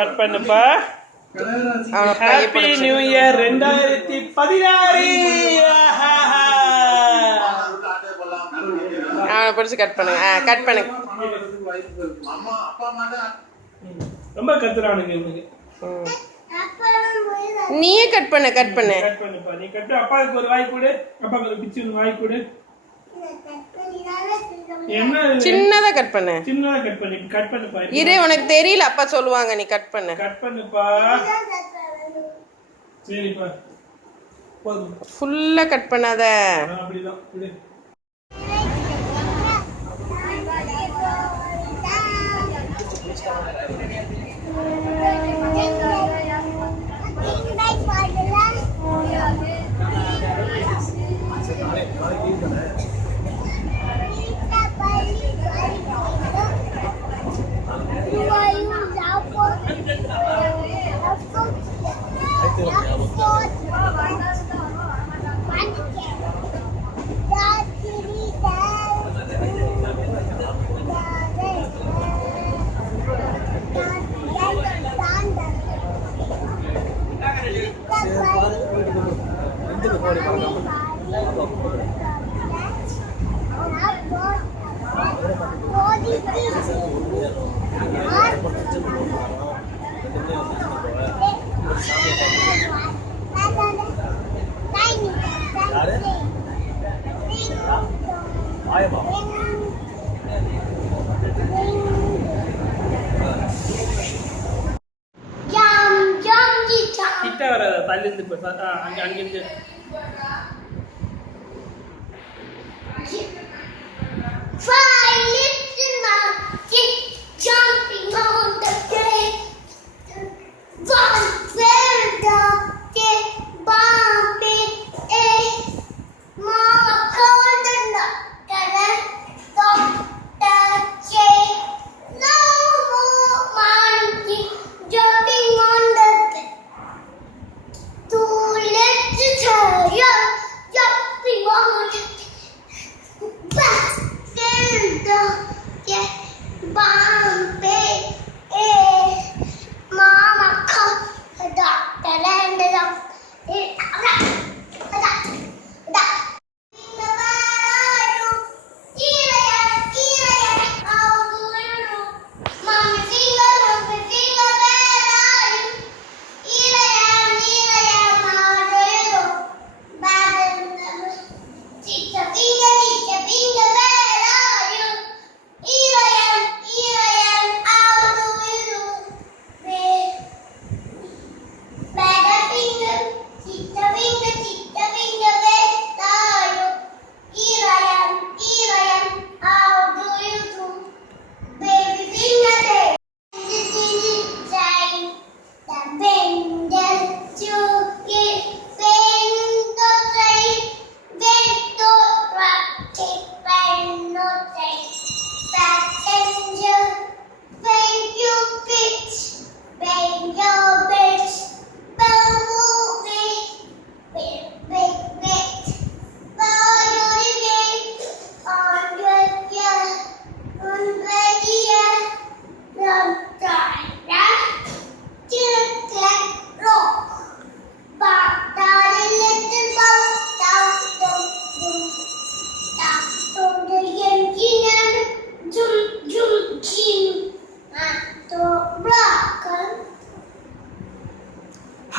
Cut பண்ணுப்பா. Happy new year 2016. பிடிச்சி cut பண்ணுங்க. கட் பண்ணுங்க. ரொம்ப கத்துறானுங்க இவனுக்கு. நீயே கட் பண்ணு. கட் பண்ணுப்பா. நீ கட்டு. அப்பாவுக்கு ஒரு வாய் கொடு. அப்பாவுக்கு ஒரு பிச்சு வாய் கொடு. என்ன சின்னதா கட் பண்ணு. சின்னதா கட் பண்ணு. கட் பண்ணுப்பா. இரு, உனக்கு தெரியல, அப்பா சொல்லுவாங்க, நீ கட் பண்ணு. கட் பண்ணுப்பா. சரிப்பா. போதும். ஃபுல்லா கட் பண்ணாத. அப்படிதான். விடு. கிட்ட வராத, தள்ளிருந்து போய் அங்கிருந்து.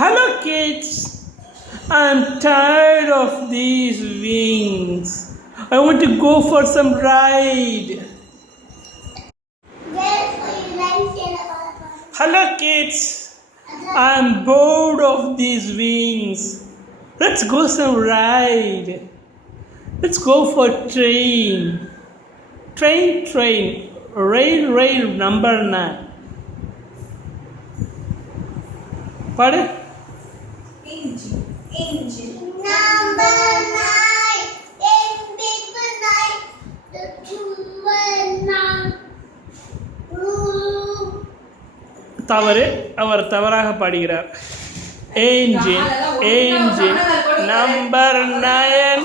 Hello kids, I'm tired of these wings. I want to go for some ride. Hello kids, I'm bored of these wings. Let's go some ride. Let's go for train. Train. Rail number 9. Pardon? Engine. Number 9. In big night. The தவறு. அவர் தவறாக பாடுகிறார். Engine number 9.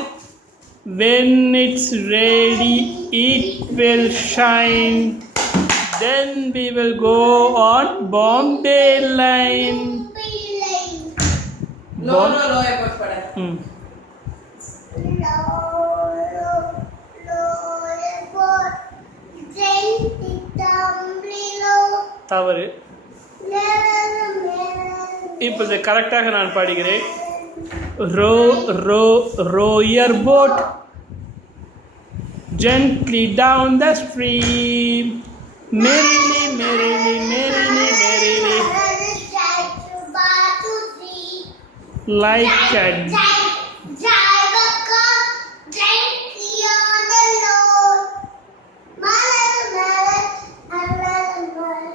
When it's ready, it will shine Then we will go on Bombay line. Low low low airport पड़ा Hmm. தவறு. இப்போது கரெக்டாக நான் பாடுகிறேன். Row your boat gently down the stream. Merrily, merrily, merrily, merrily. Like a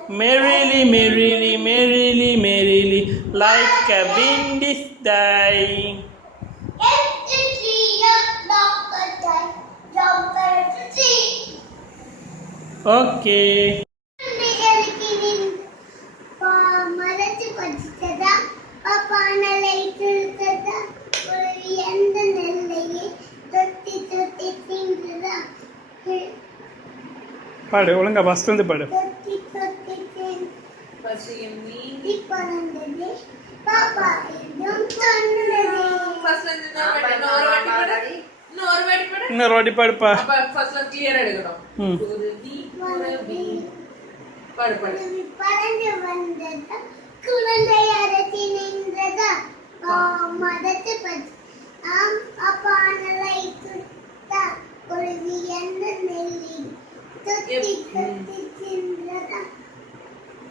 merrily, merrily, merrily, merrily, like a wind is dying. Okay. பாடு ஒழுங்கா first வந்து பாடு. பசியும் நீ இன்னொரு வாட்டி பாடுப்பா. கிளியர் எடுக்கணும். ம். பாடு பாடு. பறந்து வந்ததா குழந்தை அரசி நின்றதா மதத்து பற்றி ஆம் அப்பானலை சுத்தா குருவி எந்த நெல்லி தொத்தி தொத்தி சின்றதா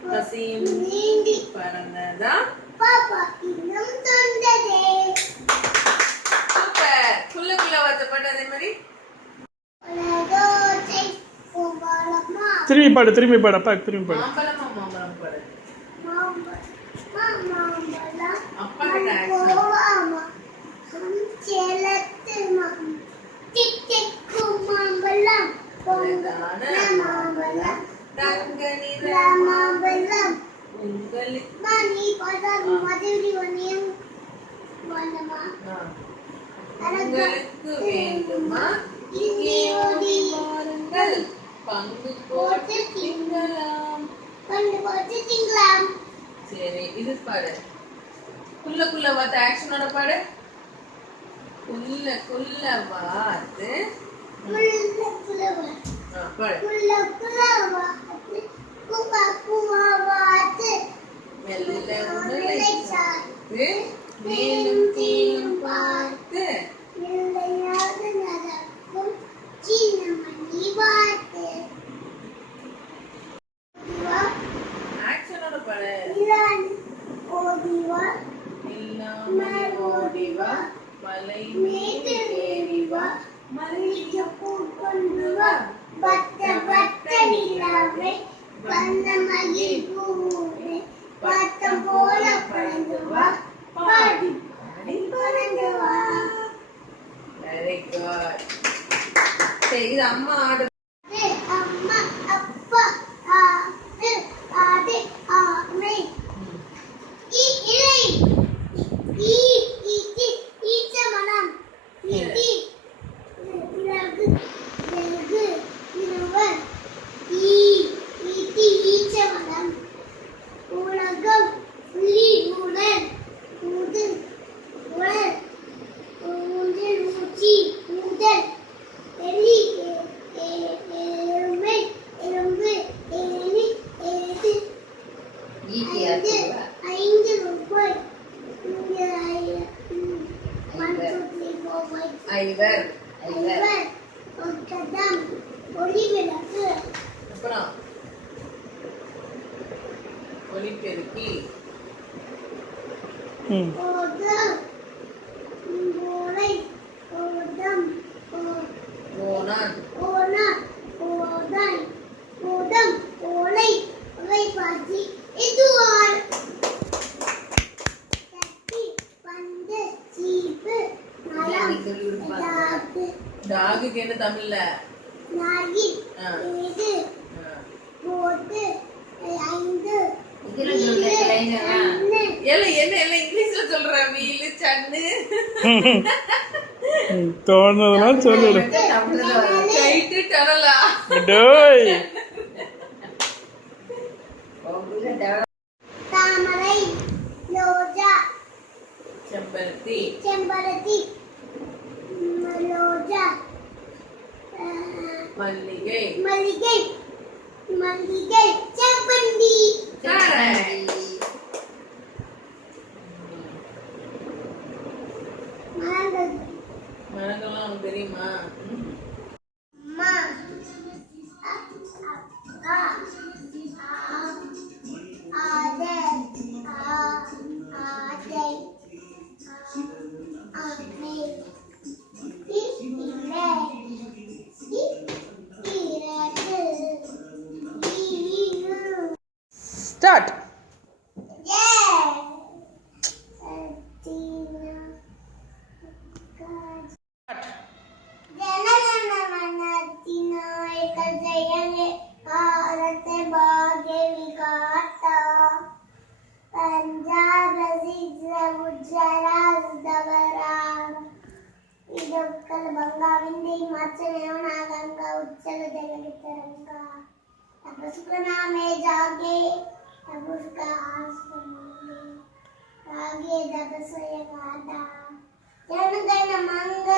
பசியும் நீண்டி பறந்ததா பாப்பா இன்னும் தொண்டதே. சூப்பர். குள்ள வார்த்தை பாடு அதே மாதிரி. உலகோச்சை பூபாலமா திரும்பி பாடு திரும்பி பாடு அப்பா திரும்பி பாடு. மாம்பழமா மாம்பழம் பாடு. மாம்பழம் அப்பா கிட்ட போவாமா சேலத்து மாம்பழம் திக்கும் மாம்பழம் பொங்கலான மாம்பழம் தங்க நிற மாம்பழம் உங்களுக்கு மணி பதம் மதுரி ஒன்னியம் வந்தமா உங்களுக்கு வேண்டுமா இங்கே ஓடி வாருங்கள் பங்கு போட்டு திங்கலாம். கொண்டு போட்டு திங்கலாம். சரி இது பாடு. குள்ள வார்த்தை ஆக்ஷனோட பாடு. குள்ள வார்த்தை குள்ள குலவா பாடு. குள்ள குலவா குவா குவா வாத்து மெல்ல உடலை சாத்து மேலும் கீழும் பார்த்து நிலையாக நடக்கும் சின்ன மணி வாத்து ஆக்ஷனோட பாடு. இலான் ஓடிவா இல்லாமல் ஓடிவா மலை மீது ஏறிவா மல்லிகைப்பூ கொண்டு வா பட்ட பட்ட நிலாவே வந்த மகிழ் பூவே பட்டம் போல பறந்து வா பாடி பாடி பறந்து வா. Very good. சரி இது அம்மா ஆடு. அம்மா அப்பா ஆடு ஆடு ஆமை இலை ஈச்ச மனம் இடி இலகு இலகு இருவர் ஈட்டி ஈச்ச மனம் உலகம் புள்ளி உடல் உடல் உடல் ஊஞ்சல் ஊச்சி ஊதல் எலி எறும்பு எறும்பு ஏனி ஏது ஐந்து ரூபாய் ஐவர் ஒளிவிளக்கு அப்புறம் ஒலிபெருக்கி ம். ஓதம் ஓலை ஓதம் ஓனான் ஓனா ஓதாய் ஓதம் ஓலை ஓலை பாசி இதுவார் தட்டி பந்து சீப்பு மரம் டாக்கு டாகுக்கு என்ன தமிழ்ல? நாகி ஆ. இது போட்டு ஐந்து என்ன இங்கிலீஷ்ல சொல்ற? வீலு சன்னு தோணுதெல்லாம் சொல்லிடு. கைட்டு டனலா டேய் ചെമ്പരത്തി ചെമ്പരത്തി ரோஜா മല്ലികை மல்லிகை மல்லிகை செவ்வந்தி Correct. மலர்கள் மரங்கள்லாம் உனக்கு தெரியுமா அம்மா அப்பா ஆதே ஆதே ஆமே இல்லை இரண்டு Start. ಬಂಗಾವಿಂದ ಮಾಚನೆಯವನಾಗಂಗ ಉಚ್ಚಲ ಜಗತ್ತರಂಗ ತಪಸ್ಕನಾಮೇ ಜಾಗೆ ತಪಸ್ಕ ಆಸ್ಪಮಂಗೆ ರಾಗೆ ದಬಸಯ ಗಾದ ಜನಗಣ ಮಂಗ